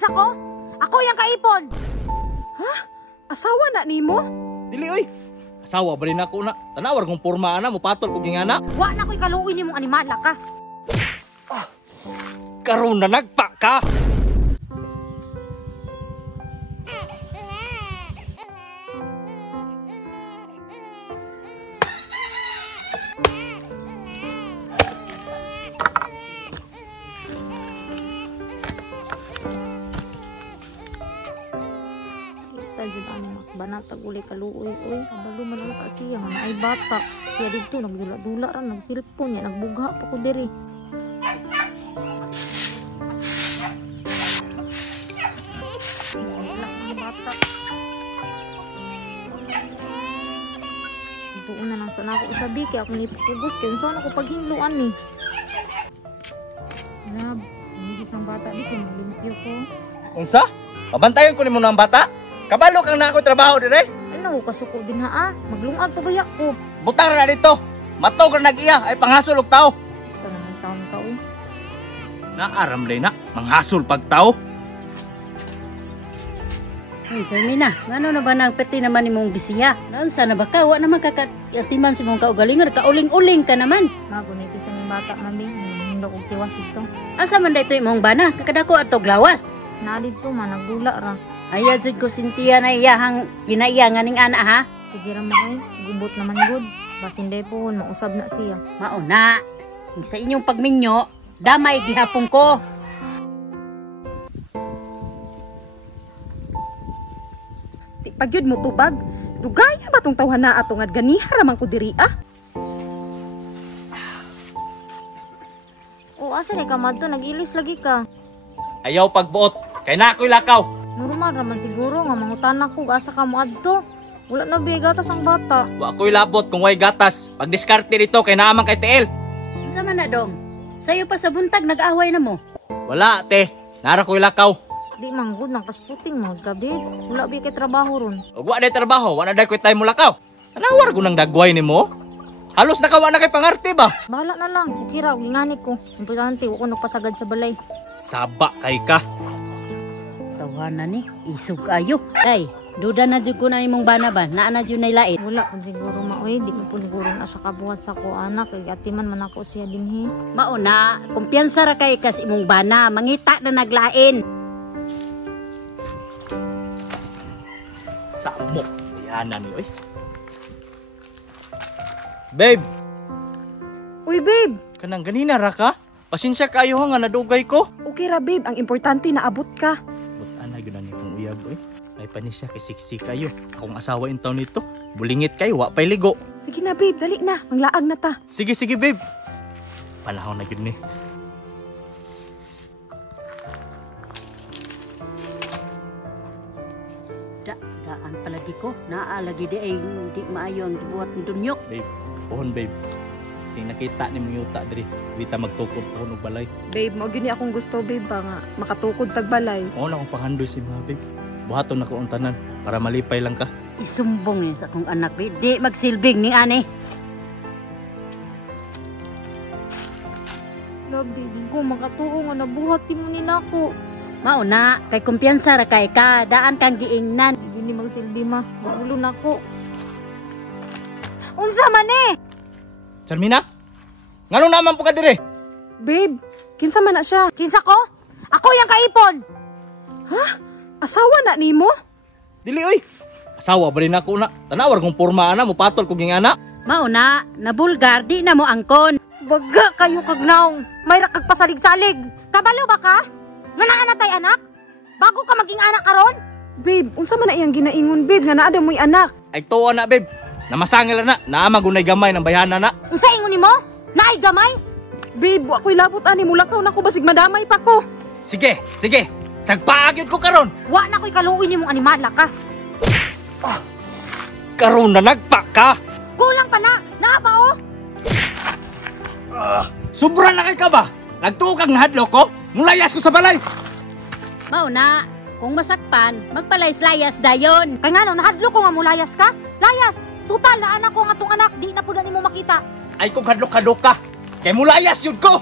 Ako? Ako yung kaipon. Ha? Asawa na nimo? Dili oy. Asawa ba rin ako na? Tanawar kong porma na, mupatol ko gingana. Wa na ko'y kaluoy ni mong animala ka. Karon na nagpa ka. Jud ang banatag uli kaluoy oy kabalo man wala ka siya nga ay bata siya dito nagdula-dula ra nagsilpon niya nagbugha pa ko diri wala ang bata buo na lang sana ako isabi kaya ako nipugos kaya saan ako paghingluan ni nab hindi isang bata dito malimpyo ko Unsa? Pabantayan ko nimo ng bata? Kabalo kang na ako trabaho dire. ano kasuko din ha maglungag pa ba ko Butang ra na dito. Matog ra nag-iya ay panghasol og tao. sa naman taon ka oy Naaram lay na, manghasol pag tao. Ay, Charmina, ngano na ba nang perti naman imong bisiya? Noon sana ba ka? Wa naman kakatiman si mong kaugalingon, kauling-uling ka naman. magunay ko sa mga bata mami hindi ko tiwas ito Asa man dayto imong bana? Kakadako atog lawas. nalid ko man nagdula ra Ayaw jud ko Cynthia na iyahang ginaiya nga ning ana ha. sige ra mo oy gubot naman gud basin day po mausab na siya Mauna. Sa inyong pagminyo, damay gihapon ko. Di pagyud mo tubag. Dugaya ba tong tawhana atong ganiha ramang ko diri ah? o asa ni ka madto nagilis lagi ka Ayaw pagbuot, kay na ako'y lakaw. normal raman siguro nga mangutan ko asa ka mo adto wala na bigatas ang bata Wa ako'y labot kung way gatas. Pagdiskarte dito kay naamang kay Tiel. Asa man na dong? Sayo pa sa buntag nag-away na mo. Wala te, nara ko'y lakaw. di manggod nang kasputing mo gabi wala bi kay trabaho ron Ug wa day trabaho, wa na day ko'y time mo lakaw. Tanawar ko nang dagway nimo. Halos nakawa na kay pangarte ba? bahala na lang okay ra ingani ko importante wa ko nagpasagad sa balay Saba kay ka. Tawanan ni, isog kayo. Ay, duda na jud ko na imong bana ba? Naa na jud nay lait. wala pud siguro maoy di mo pud siguro na sa kabuhat sa ko anak kay atiman man ako siya dinhi Mauna, kumpiyansa ra kay kas imong bana, mangita na naglain. Samok. Yana ni oy. Babe, Uy babe, kanang ganina ra ka? Pasensya kayo nga nadugay ko. okay ra babe, ang importante na abot ka. But anay gyud ni kong uyab oy. Ay panisya kay siksi kayo. Akong asawa in taon nito. Bulingit kayo, wa pay ligo. Sige na babe, dali na, manglaag na ta. Sige sige babe. Panahon na gyud ni. Daan palagi ko, naa lagi di ay hindi maayo ang gibuhat ni Dunyok. Babe, pohon babe. Kung nakita ni mong yuta diri, dita magtukod pohon og balay. Babe, mao gyud ni akong gusto babe ba nga makatukod tagbalay. Mao na akong panghandoy si mga babe. Buhaton ako ang tanan para malipay lang ka. Isumbong ni sa akong anak, be. Di magsilbing ni ane. love di ko makatuo nga nabuhat mo ni nako Mauna, kay kumpiyansa ra kay ka, daan kang giingnan. di ni magsilbi ma magulo nako unsa man eh Charmina? Ngano naman po ka dire? Babe, kinsa man na siya? kinsa ko ako yung kaipon Asawa na nimo? Dili oy. Asawa ba rin ako na? Tanawar kong porma na, mupatol ko gingana. Mauna, nabulgar, di na mo angkon. baga kayo kagnaong may rakag pasalig-salig kabalo ba ka nga naa na tay anak bago ka maging anak karon Babe, unsa man na iyang ginaingon babe nga naa daw mo'y anak? Ay tuwa na babe. Namasangil na. Naamagunay gamay ng bayana na. unsa ingon nimo naay gamay Babe, wa ko'y labot ani mulakaw na ko basig madamay pa ko. Sige, sige. Sagpaagid ko karon. wa na ko'y kaluoy nimong animala ka Karon na nagpa ka. kulang pa na naa ba oh Sobra na kay ka ba? Nagtuo kang nahadlok ko? Mulayas ko sa balay. Mauna, kung masakpan, magpalayas-layas dayon. kay ngano nahadlo ko nga mulayas ka layas total na anak ko nga tong anak di na pud nimo makita Ay kung hadlok-hadlok ka. Kay mulayas yun ko.